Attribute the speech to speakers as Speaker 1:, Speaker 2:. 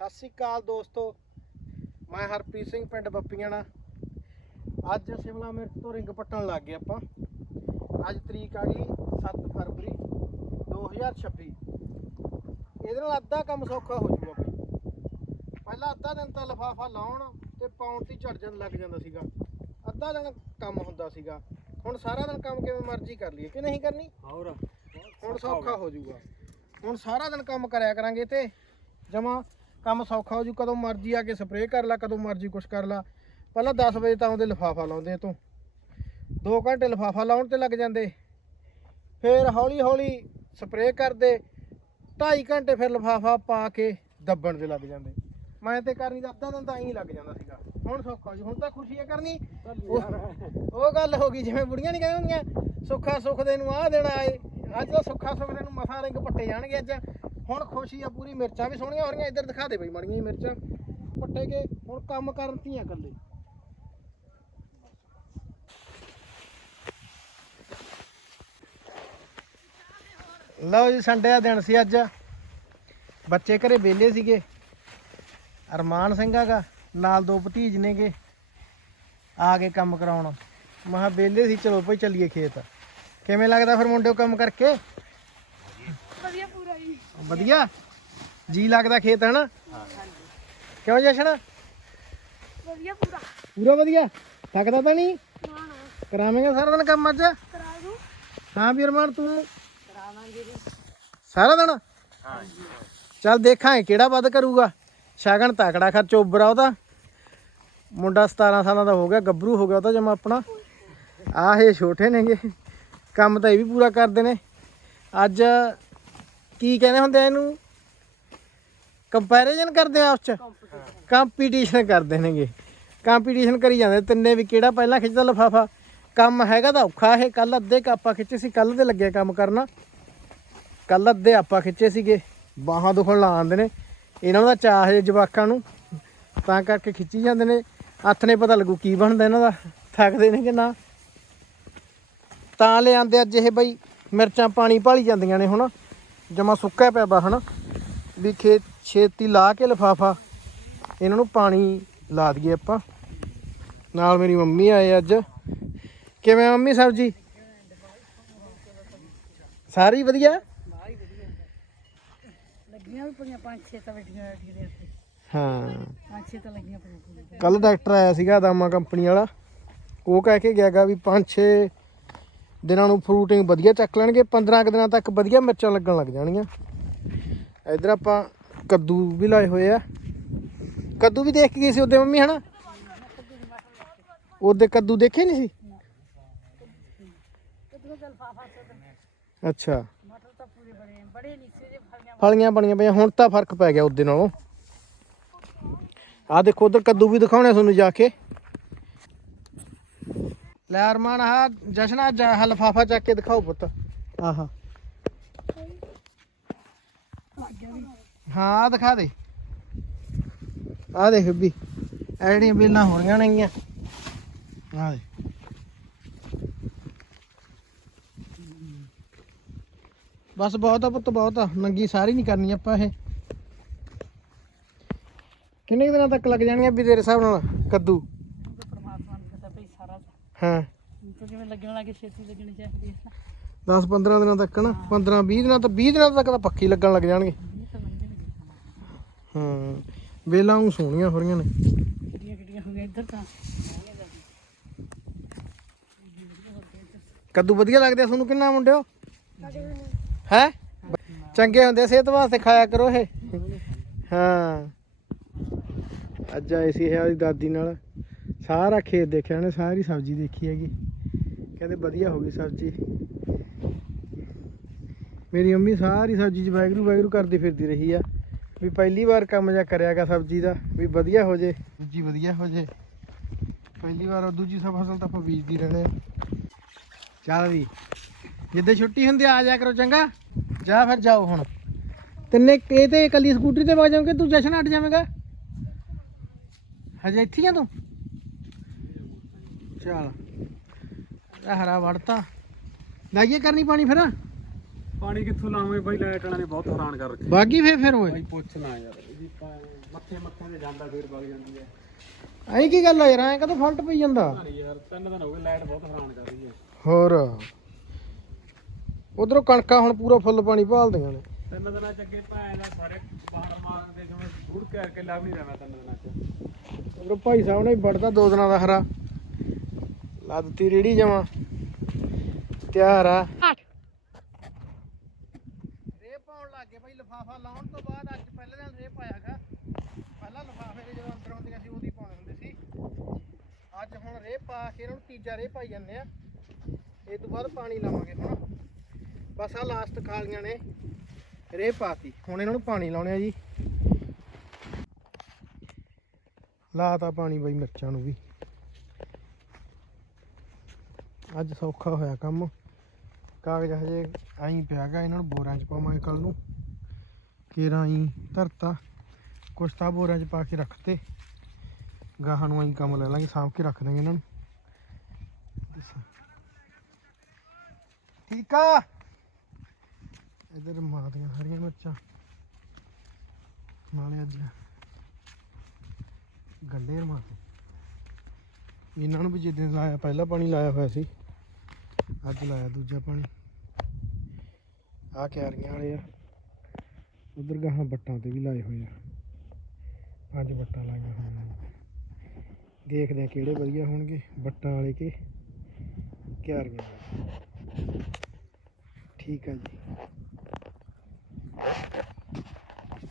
Speaker 1: ਸਤਿ ਸ਼੍ਰੀ ਅਕਾਲ ਦੋਸਤੋ। ਮੈਂ ਹਰਪ੍ਰੀਤ ਸਿੰਘ ਪਿੰਡ ਬੱਪੀਆਣਾ ਅੱਜ ਸ਼ਿਮਲਾ ਮਿਰਚ ਤੋਂ ਰਿੰਗ ਪੱਟਣ ਲੱਗ ਗਏ ਆਪਾਂ। ਅੱਜ ਤਰੀਕ ਆ ਗਈ 7 ਫਰਵਰੀ 2026 ਇਹਦੇ ਨਾਲ ਅੱਧਾ ਕੰਮ ਸੌਖਾ ਹੋ ਜੂਗਾ ਬਈ। ਪਹਿਲਾਂ ਅੱਧਾ ਦਿਨ ਤਾਂ ਲਫਾਫਾ ਲਾਉਣ ਤੇ ਪਾਉਣ ਤੇ ਝੜ ਜਾਣ ਲੱਗ ਜਾਂਦਾ ਸੀਗਾ। ਅੱਧਾ ਦਿਨ ਕੰਮ ਹੁੰਦਾ ਸੀਗਾ। ਹੁਣ ਸਾਰਾ ਦਿਨ ਕੰਮ ਕਿਵੇਂ ਮਰਜ਼ੀ ਕਰ ਲਈਏ ਕਿ ਨਹੀਂ ਕਰਨੀ?
Speaker 2: ਹੋਰ।
Speaker 1: ਹੁਣ ਸੌਖਾ ਹੋ ਜਾਊਗਾ ਹੁਣ ਸਾਰਾ ਦਿਨ ਕੰਮ ਕਰਿਆ ਕਰਾਂਗੇ ਤੇ ਜਮਾ ਕੰਮ ਸੌਖਾ ਹੋ ਜੂ, ਕਦੋਂ ਮਰਜ਼ੀ ਆ ਕੇ ਸਪਰੇਅ ਕਰ ਲਾ, ਕਦੋਂ ਮਰਜ਼ੀ ਕੁਛ ਕਰ ਲਾ। ਪਹਿਲਾਂ 10 ਵਜੇ ਤਾਂ ਆਉਂਦੇ ਲਿਫਾਫਾ ਲਾਉਂਦੇ ਤੋਂ। 2 ਘੰਟੇ ਲਿਫਾਫਾ ਲਾਉਣ ਤੇ ਲੱਗ ਜਾਂਦੇ। ਫਿਰ ਹੌਲੀ ਹੌਲੀ ਸਪਰੇਅ ਕਰਦੇ 2.5 ਘੰਟੇ ਫਿਰ ਲਿਫਾਫਾ ਪਾ ਕੇ ਦੱਬਣ ਦੇ ਲੱਗ ਜਾਂਦੇ। ਮੈਂ ਤੇ ਕਰਨੀ ਦਾ ਅੱਧਾ ਦਿਨ ਤਾਂ ਐਂ ਲੱਗ ਜਾਂਦਾ ਸੀਗਾ। ਹੁਣ ਸੌਖਾ ਜੀ, ਹੁਣ ਤਾਂ ਖੁਸ਼ੀ ਹੈ ਕਰਨੀ। ਉਹ- ਗੱਲ ਹੋ ਗਈ, ਜਿਵੇਂ ਬੁੜੀਆਂ ਨਹੀਂ ਕਹਿੰਦੀਆਂ ਹੁੰਦੀਆਂ, ਸੁੱਖਾ ਸੁੱਖ ਦੇ ਨੂੰ ਆਹ ਦੇਣਾ ਆਏ। ਅੱਜ ਤਾਂ ਸੁੱਖਾ ਸੁੱਖ ਦੇ ਨੂੰ ਮਸਾ ਰਿੰਗ ਪੱਟੇ ਜਾਣਗੇ ਅੱਜ। ਹੁਣ ਖੁਸ਼ੀ ਆ, ਪੂਰੀ ਮਿਰਚਾਂ ਵੀ ਸੋਹਣੀਆਂ ਹੋ ਰਹੀਆਂ, ਇੱਧਰ ਦਿਖਾ ਦੇ ਬਈ ਮੜੀਆਂ ਮਿਰਚਾਂ। ਪੱਟੇ ਕੇ ਹੁਣ ਕੰਮ ਕਰਨ ਧੀਆਂ ਇਕੱਲੇ। ਲਓ ਜੀ, ਸੰਡੇ ਦਾ ਦਿਨ ਸੀ ਅੱਜ। ਬੱਚੇ ਘਰੇ ਵਿਹਲੇ ਸੀਗੇ। ਅਰਮਾਨ ਸਿੰਘ ਹੈਗਾ, ਨਾਲ ਦੋ ਭਤੀਜ ਨੇਗੇ। ਆ ਕੇ ਕੰਮ ਕਰਾਉਣ। ਮਹਾ ਵਿਹਲੇ ਸੀ, ਚਲੋ ਭਾਈ ਚੱਲੀਏ ਖੇਤ। ਕਿਵੇਂ ਲੱਗਦਾ ਫਿਰ ਮੁੰਡਿਓ ਕੰਮ ਕਰਕੇ?
Speaker 3: ਵਧੀਆ? ਜੀ
Speaker 1: ਲੱਗਦਾ ਖੇਤ ਹਨਾ ਕਿਉਂ ਜਸ਼ਨ?
Speaker 3: ਵਧੀਆ ਪੂਰਾ।
Speaker 1: ਪੂਰਾ ਵਧੀਆ? ਥੱਕਦਾ ਤਾਂ ਨਹੀਂ?
Speaker 3: ਨਾ ਨਾ।
Speaker 1: ਕਰਾਵੇਂਗਾ ਸਾਰਾ ਦਿਨ ਕੰਮ ਅੱਜ?
Speaker 3: ਕਰਾ ਦੂੰ।
Speaker 1: ਹਾਂ ਤੂੰ?
Speaker 3: ਕਰਾਵਾਂਗੇ
Speaker 1: ਸਾਰਾ ਦਿਨ? ਚੱਲ ਦੇਖਾਂਗੇ ਕਿਹੜਾ ਵੱਧ ਕਰੂਗਾ। ਸ਼ਗਨ ਤਕੜਾ ਖਰਚ ਉਬਰਾ ਉਹਦਾ। ਮੁੰਡਾ 17 ਸਾਲਾਂ ਦਾ ਹੋ ਗਿਆ ਗੱਭਰੂ ਹੋ ਗਿਆ ਉਹ ਤਾਂ ਜਮਾ ਆਪਣਾ। ਆਹ ਇਹ ਛੋਟੇ ਨੇਗੇ। ਕੰਮ ਤਾਂ ਇਹ ਵੀ ਪੂਰਾ ਕਰਦੇ ਨੇ। ਅੱਜ ਕੀ ਕਹਿੰਦੇ ਹੁੰਦੇ ਆ ਇਹਨੂੰ? ਕੰਪੈਰੀਜ਼ਨ ਕਰਦੇ ਆ ਆਪਸ ਚ? ਕੰਪੀਟੀਸ਼ਨ ਕਰਦੇ ਨੇਗੇ। ਕੰਪੀਟੀਸ਼ਨ ਕਰੀ ਜਾਂਦੇ ਤਿੰਨੇ ਵੀ ਕਿਹੜਾ ਪਹਿਲਾਂ ਖਿੱਚਦਾ ਲਫਾਫਾ? ਕੰਮ ਹੈਗਾ ਤਾਂ ਔਖਾ ਇਹ ਕੱਲ ਅੱਧੇ ਕੁ ਆਪਾਂ ਖਿੱਚੇ ਸੀ ਕੱਲ ਦੇ ਲੱਗਿਆ ਕੰਮ ਕਰਨਾ। ਕੱਲ ਅੱਧੇ ਆਪਾਂ ਖਿੱਚੇ ਸੀਗੇ, ਬਾਹਾਂ ਦੁਖਣ ਲਾ ਆਉਂਦੇ ਨੇ। ਇਹਨਾਂ ਦਾ ਚਾਹ ਹੈ ਜਵਾਕਾਂ ਨੂੰ, ਤਾਂ ਕਰਕੇ ਖਿੱਚੀ ਜਾਂਦੇ ਨੇ। ਹੱਥ ਨੇ ਪਤਾ ਲੱਗੂ ਕੀ ਬਣਦਾ ਇਹਨਾਂ ਦਾ। ਥੱਕਦੇ ਨੇ ਕਿ ਨਾ। ਤਾਂ ਲਿਆਂਦੇ ਅੱਜ ਇਹ ਬਈ, ਮਿਰਚਾਂ ਪਾਣੀ ਭਾਲੀ ਜਾਂਦੀਆਂ ਨੇ ਹੁਣ। ਜਮਾ ਸੁੱਕਾ ਪਿਆ ਬਾ ਹਨਾ? ਵੀ ਖੇਤ ਛੇਤੀ ਲਾ ਕੇ ਲਫਾਫਾ। ਇਹਨਾਂ ਨੂੰ ਪਾਣੀ ਲਾ ਦਈਏ ਆਪਾਂ। ਨਾਲ ਮੇਰੀ ਮੰਮੀ ਆਏ ਅੱਜ। ਕਿਵੇਂ ਮੰਮੀ ਸਬਜੀ ਸਾਰੀ ਵਧੀਆ?
Speaker 3: ਲੱਗੀਆਂ ਵੀ ਪਈਆਂ ਪੰਜ ਛੇ ਤਾਂ ਦੇ ਉੱਤੇ
Speaker 1: ਹਾਂ।
Speaker 3: ਪੰਜ ਛੇ ਤਾਂ ਲੱਗੀਆਂ ਪਈਆਂ।
Speaker 1: ਕੱਲ ਡਾਕਟਰ ਆਇਆ ਸੀਗਾ ਦਾਮਾ ਕੰਪਨੀ ਵਾਲਾ। ਉਹ ਕਹਿ ਕੇ ਗਿਆਗਾ ਵੀ 5-6 ਦਿਨਾਂ ਨੂੰ ਫਰੂਟਿੰਗ ਵਧੀਆ ਚੱਕ ਲੈਣਗੇ 15 ਕੁ ਦਿਨਾਂ ਤੱਕ ਵਧੀਆ ਮਿਰਚਾਂ ਲੱਗਣ ਲੱਗ ਜਾਣਗੀਆਂ ਇਧਰ ਆਪਾਂ ਕੱਦੂ ਵੀ ਲਾਏ ਹੋਏ ਆ। ਕੱਦੂ ਵੀ ਦੇਖ ਕੇ ਗਈ ਸੀ ਉਹਦੇ ਮੰਮੀ, ਹਨਾ? ਉਹਦੇ ਕੱਦੂ ਦੇਖੇ ਨਹੀਂ ਸੀ? ਅੱਛਾ।
Speaker 3: ਫਲੀਆਂ
Speaker 1: ਫਲੀਆਂ ਬਣੀਆਂ ਪਈਆਂ, ਹੁਣ ਤਾਂ ਫ਼ਰਕ ਪੈ ਗਿਆ ਉਹਦੇ ਨਾਲੋਂ। ਆ ਦੇਖੋ, ਉਧਰ ਕੱਦੂ ਵੀ ਦਿਖਾਉਣੇ ਤੁਹਾਨੂੰ ਜਾ ਕੇ। ਲੈ ਅਰਮਾਨ ਆ ਜਸ਼ਨ ਆ ਜਾ ਲਫਾਫਾ ਚੱਕ ਕੇ ਦਿਖਾਓ ਪੁੱਤ। ਆਹਾ। ਹਾਂ ਆਹ ਦਿਖਾ ਦੇ। ਆ ਦੇਖ ਵੀ ਇਹ ਜਿਹੜੀਆਂ ਬੇਲਾਂ ਹੋ ਰਹੀਆਂ ਨੇਗੀਆਂ। ਆ ਦੇ ਬਸ ਬਹੁਤ ਆ ਪੁੱਤ ਬਹੁਤ ਆ। ਨੰਗੀ ਸਾਰੀ ਨਹੀਂ ਕਰਨੀ ਆਪਾਂ ਇਹ। ਕਿੰਨੇ ਕੁ ਦਿਨਾਂ ਤੱਕ ਲੱਗ ਜਾਣਗੇ ਵੀ ਤੇਰੇ ਹਿਸਾਬ ਨਾਲ ਕੱਦੂ
Speaker 3: ਪਰਮਾਤਮਾ ਨੂੰ ਪਤਾ ਭਈ ਸਾਰਾ
Speaker 1: ਹਾਂ।
Speaker 3: ਤਾਂ ਜਿਵੇਂ ਲੱਗਣ ਲੱਗੇ ਛੇਤੀ ਲੱਗਣੀ ਚਾਹੀਦੀ ਹੈ
Speaker 1: 10 15 ਦਿਨਾਂ ਤੱਕ ਨਾ 15 20 ਦਿਨਾਂ ਤੋਂ 20 ਦਿਨਾਂ ਤੱਕ ਤਾਂ ਪੱਕੀ ਲੱਗਣ ਲੱਗ ਜਾਣਗੇ। ਹਾਂ ਵੇਲਾਂ ਉਹ ਸੋਹਣੀਆਂ ਹੋ ਰਹੀਆਂ ਨੇ।
Speaker 3: ਕਿੱਡੀਆਂ ਕਿੱਡੀਆਂ ਹੋ ਗਈਆਂ ਇੱਧਰ ਤਾਂ।
Speaker 1: ਕੱਦੂ ਵਧੀਆ ਲੱਗਦੇ ਆ ਤੁਹਾਨੂੰ ਕਿੰਨਾ ਮੁੰਡਿਓ? ਹੈ? ਚੰਗੇ ਹੁੰਦੇ ਸਿਹਤ ਵਾਸਤੇ ਖਾਇਆ ਕਰੋ ਇਹ। ਹਾਂ। ਅੱਜ ਆਏ ਸੀ ਇਹ ਉਹਦੀ ਦਾਦੀ ਨਾਲ। ਸਾਰਾ ਖੇਤ ਦੇਖਿਆ ਉਹਨੇ, ਸਾਰੀ ਸਬਜ਼ੀ ਦੇਖੀ ਹੈਗੀ। ਕਹਿੰਦੇ ਵਧੀਆ ਹੋ ਗਈ ਸਬਜ਼ੀ। ਮੇਰੀ ਮੰਮੀ ਸਾਰੀ ਸਬਜ਼ੀ ਚ ਵਾਹਿਗੁਰੂ ਵਾਹਿਗੁਰੂ ਕਰਦੀ ਫਿਰਦੀ ਰਹੀ ਆ। ਵੀ ਪਹਿਲੀ ਵਾਰ ਕੰਮ ਜਾ ਕਰਿਆਗਾ ਸਬਜ਼ੀ ਦਾ, ਵੀ ਵਧੀਆ ਹੋ ਜੇ। ਦੂਜੀ ਵਧੀਆ ਹੋ ਜੇ। ਪਹਿਲੀ ਵਾਰ ਦੂਜੀ ਸਭ ਫਸਲ ਤਾਂ ਆਪਾਂ ਬੀਜਦੀ ਰਹਿਣੇ ਆ। ਚੱਲ ਵੀ, ਜਿੱਦੇ ਛੁੱਟੀ ਹੁੰਦੀ ਆ ਜਾ ਕਰੋ ਚੰਗਾ। ਜਾ ਫਿਰ ਜਾਓ ਹੁਣ। ਤਿੰਨੇ ਇਹ ਤੇ ਇਕੱਲੀ ਸਕੂਟਰੀ ਤੇ ਵਗ ਜਾਓਗੇ ਤੂੰ ਜਸ਼ਨ ਹਟ ਜਾਵੇਂਗਾ। ਹਜੇ ਇੱਥੇ ਆ ਤੂੰ? ਚੱਲ। ਇਹ ਹਰਾ ਵੜਤਾ। ਲਾਈਏ ਕਰਨੀ ਪਾਣੀ ਫਿਰ?
Speaker 2: ਪਾਣੀ ਕਿੱਥੋਂ ਲਾਵਾਂਗੇ ਬਾਈ? ਲਾਈਟ ਵਾਲਿਆਂ ਨੇ ਬਹੁਤ ਹੈਰਾਨ ਕਰ ਰੱਖਿਆ।
Speaker 1: ਬਾਗੀ ਫੇਰ ਫਿਰ ਹੋਏ
Speaker 2: ਬਾਈ ਪੁੱਛ ਨਾ ਯਾਰ। ਇਹਦੀ ਪਾ- ਮੱਥੇ ਮੱਥੇ ਤੇ ਜਾਂਦਾ ਫੇਰ ਵਗ ਜਾਂਦੀ ਹੈ।
Speaker 1: ਐਂ ਕੀ ਗੱਲ ਆ ਯਾਰ ਐਂ ਕਦੋਂ ਫਲਟ ਪਈ ਜਾਂਦਾ?
Speaker 2: ਨਹੀਂ ਯਾਰ ਤਿੰਨ ਦਿਨ ਹੋ ਗਏ ਲਾਈਟ ਬਹੁਤ ਹੈਰਾਨ ਕਰ ਰਹੀ ਹੈ।
Speaker 1: ਹੋਰ। ਉਧਰੋਂ ਕਣਕਾਂ ਹੁਣ ਪੂਰਾ ਫੁੱਲ ਪਾਣੀ ਭਾਲਦੀਆਂ ਨੇ।
Speaker 2: ਤਿੰਨ ਦਿਨਾਂ ਚ ਅੱਗੇ ਭੈਣ ਦਾ ਸਾਰੇ ਬਾਹਰ ਮਾਰਨ ਦੇ ਜਿਵੇਂ ਬੁੜ ਕਰਕੇ ਲੱਭ ਨਹੀਂ ਰਹਿਣਾ ਤਿੰਨ ਦਿਨਾਂ ਚ।
Speaker 1: ਉਧਰੋਂ ਭਾਈ ਸਾਹਿਬ ਨੇ ਵੜਦਾ ਦੋ ਦਿਨਾਂ ਦਾ ਹਰਾ। ਲਾ ਦਿੱਤੀ ਰੇੜੀ ਜਮਾ। ਤਿਆਰ ਆ। ਰੇ ਪਾਉਣ ਲੱਗ ਗਏ ਭਾਈ ਲਫਾਫਾ ਲਾਉਣ ਤੋਂ ਬਾਅਦ ਅੱਜ ਪਹਿਲੇ ਦਿਨ ਰੇ ਪਾਇਆਗਾ ਪਹਿਲਾਂ ਲਫਾਫੇ ਦੇ ਜਦੋਂ ਅੰਦਰ ਹੁੰਦੀਆਂ ਸੀ ਉਹਦੀ ਪਾਉਂਦੇ ਹੁੰਦੇ ਸੀ। ਅੱਜ ਹੁਣ ਰੇ ਪਾ ਕੇ ਇਹਨਾਂ ਨੂੰ ਤੀਜਾ ਰੇ ਪਾਈ ਜਾਂਦੇ ਆ। ਇਹ ਤੋਂ ਬਾਅਦ ਪਾਣੀ ਲਾਵਾਂਗੇ ਹੁਣ। ਬਸ ਆ ਲਾਸਟ ਖਾਲੀਆਂ ਨੇ। ਰੇ ਪਾਤੀ। ਹੁਣ ਇਹਨਾਂ ਨੂੰ ਪਾਣੀ ਲਾਉਣੇ ਆ ਜੀ। ਲਾਤਾ ਪਾਣੀ ਬਈ ਮਿਰਚਾਂ ਨੂੰ ਵੀ। ਅੱਜ ਸੌਖਾ ਹੋਇਆ ਕੰਮ। ਕਾਗਜ਼ ਹਜੇ ਆਈ ਪਿਆਗਾ ਇਹਨਾਂ ਨੂੰ ਬੋਰਾਂ 'ਚ ਪਾਵਾਂਗੇ ਕੱਲ ਨੂੰ। ਕੇਰਾਂ ਆਈ ਧਰਤਾ ਕੁਛ ਤਾਂ ਬੋਰਾਂ 'ਚ ਪਾ ਕੇ ਰੱਖਤੇ। ਗਾਹਾਂ ਨੂੰ ਆਈ ਕੰਮ ਲੈ ਲਾਂਗੇ, ਸਾਂਭ ਕੇ ਰੱਖ ਦਾਂਗੇ ਇਹਨਾਂ ਨੂੰ। ਠੀਕ ਆ? ਇਧਰ ਮਾਂ ਦੀਆਂ ਹਰੀਆਂ ਮਿਰਚਾਂ। ਨਾਲੇ ਅੱਜ ਗੰਡੇ ਰਮਾ ਇਹਨਾਂ ਨੂੰ ਵੀ ਜਿੱਦਾਂ ਲਾਇਆ, ਪਹਿਲਾਂ ਪਾਣੀ ਲਾਇਆ ਹੋਇਆ ਸੀ। ਅੱਜ ਲਾਇਆ ਦੂਜਾ ਪਾਣੀ। ਆ ਕਿਆਰੀਆਂ ਵਾਲੇ ਆ। ਉਧਰ ਗਾਹਾਂ ਬੱਟਾਂ ਤੇ ਵੀ ਲਾਏ ਹੋਏ ਆ। ਪੰਜ ਬੱਟਾਂ ਲਾਈਆਂ ਹੋਈਆਂ ਦੇਖਦੇ ਆ ਕਿਹੜੇ ਵਧੀਆ ਹੋਣਗੇ, ਬੱਟਾਂ ਵਾਲੇ ਕਿ ਕਿਆਰੀਆਂ ਠੀਕ ਆ ਜੀ।